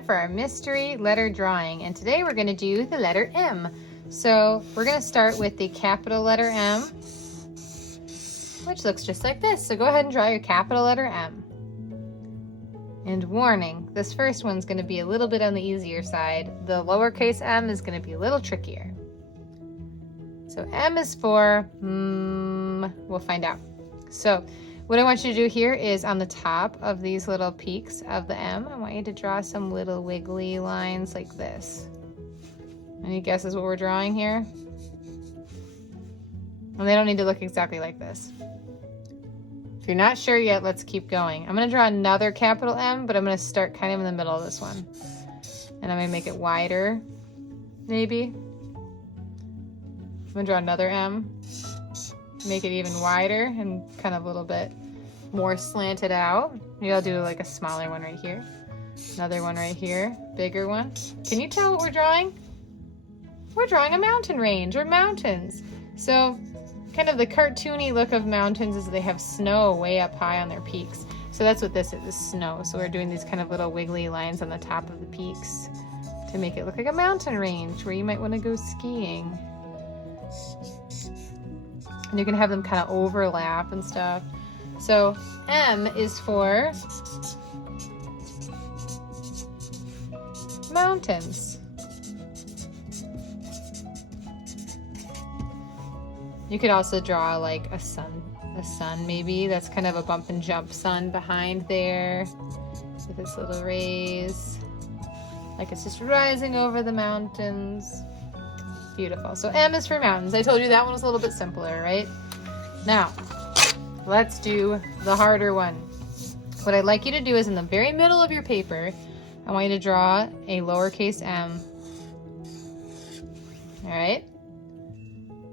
time for our mystery letter drawing, and today we're going to do the letter M. So we're going to start with the capital letter M, which looks just like this. So go ahead and draw your capital letter M. And warning, this first one's going to be a little bit on the easier side. The lowercase m is going to be a little trickier. So M is for, we'll find out. So what I want you to do here is on the top of these little peaks of the M, I want you to draw some little wiggly lines like this. Any guesses what we're drawing here? And they don't need to look exactly like this. If you're not sure yet, let's keep going. I'm going to draw another capital M, but I'm going to start kind of in the middle of this one. And I'm going to make it wider, maybe. I'm going to draw another M, make it even wider and kind of a little bit more slanted out. Maybe I'll do like a smaller one right here. Another one right here, bigger one. Can you tell what we're drawing? We're drawing a mountain range or mountains. So kind of the cartoony look of mountains is they have snow way up high on their peaks. So that's what this is snow. So we're doing these kind of little wiggly lines on the top of the peaks to make it look like a mountain range where you might want to go skiing. And you can have them kind of overlap and stuff. So M is for mountains. You could also draw like a sun maybe. That's kind of a bump and jump sun behind there with its little rays. Like it's just rising over the mountains. Beautiful. So M is for mountains. I told you that one was a little bit simpler, right? Now, let's do the harder one. What I'd like you to do is in the very middle of your paper, I want you to draw a lowercase m. All right?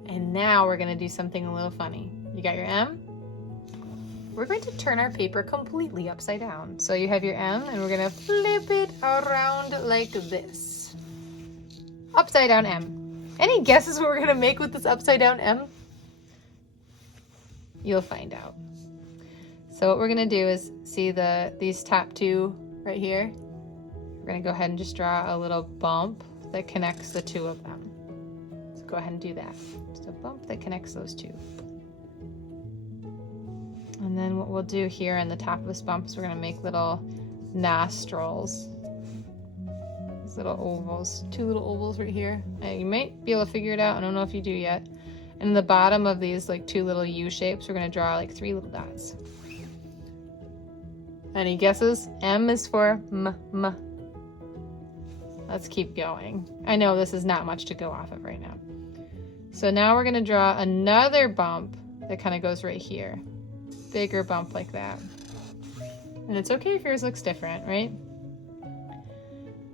And now we're going to do something a little funny. You got your M? We're going to turn our paper completely upside down. So you have your M, and we're going to flip it around like this. Upside down M. Any guesses what we're going to make with this upside down M? You'll find out. So what we're going to do is see these top two right here. We're going to go ahead and just draw a little bump that connects the two of them. So go ahead and do that. Just a bump that connects those two. And then what we'll do here on the top of this bump is we're going to make little nostrils. These little ovals, two little ovals right here. You might be able to figure it out. I don't know if you do yet. And in the bottom of these like two little U shapes, we're going to draw like 3 little dots. Any guesses? M is for m. Let's keep going. I know this is not much to go off of right now. So now we're going to draw another bump that kind of goes right here. Bigger bump like that. And it's okay if yours looks different, right?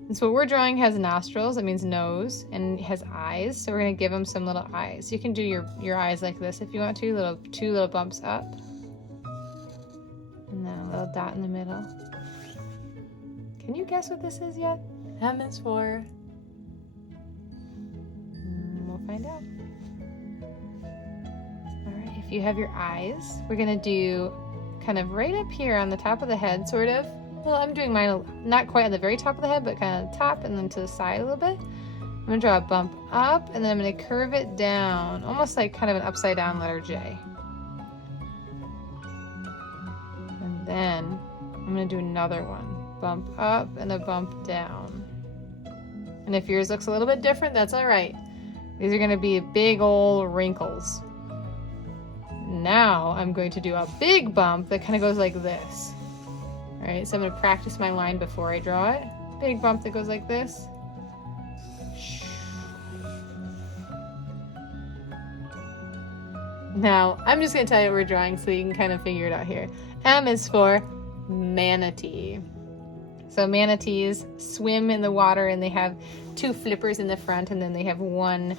And so what we're drawing has nostrils, that means nose, and it has eyes, so we're going to give them some little eyes. You can do your eyes like this if you want to, two little bumps up. And then a little dot in the middle. Can you guess what this is yet? M is for... we'll find out. Alright, if you have your eyes, we're going to do kind of right up here on the top of the head, sort of. Well, I'm doing mine not quite on the very top of the head, but kind of top and then to the side a little bit. I'm going to draw a bump up, and then I'm going to curve it down, almost like kind of an upside down letter J. And then I'm going to do another one. Bump up and a bump down. And if yours looks a little bit different, that's all right. These are going to be big old wrinkles. Now I'm going to do a big bump that kind of goes like this. All right, so I'm going to practice my line before I draw it. Big bump that goes like this. Now, I'm just going to tell you what we're drawing so you can kind of figure it out here. M is for manatee. So manatees swim in the water and they have 2 flippers in the front and then they have 1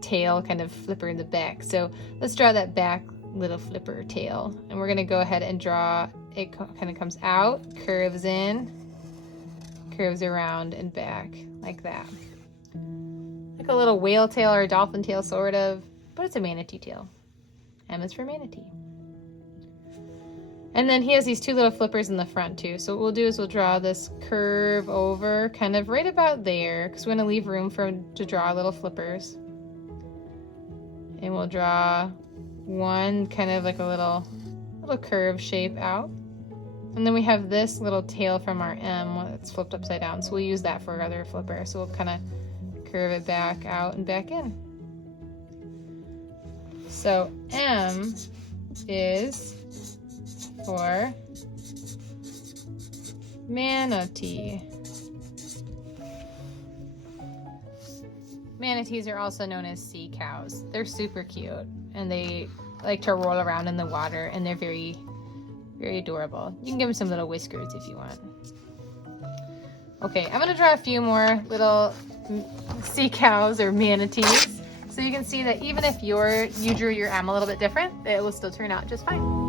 tail kind of flipper in the back. So let's draw that back little flipper tail. And we're going to go ahead and draw, it kind of comes out, curves in, curves around and back like that. Like a little whale tail or a dolphin tail sort of, but it's a manatee tail. M is for manatee. And then he has these two little flippers in the front too. So what we'll do is we'll draw this curve over kind of right about there, because we want to leave room for him to draw little flippers. And we'll draw one kind of like a little curve shape out. And then we have this little tail from our M that's flipped upside down. So we'll use that for our other flipper. So we'll kind of curve it back out and back in. So M is for manatee. Manatees are also known as sea cows. They're super cute and they like to roll around in the water and they're very, very adorable. You can give them some little whiskers if you want. Okay, I'm gonna draw a few more little sea cows or manatees so you can see that even if you drew your M a little bit different, it will still turn out just fine.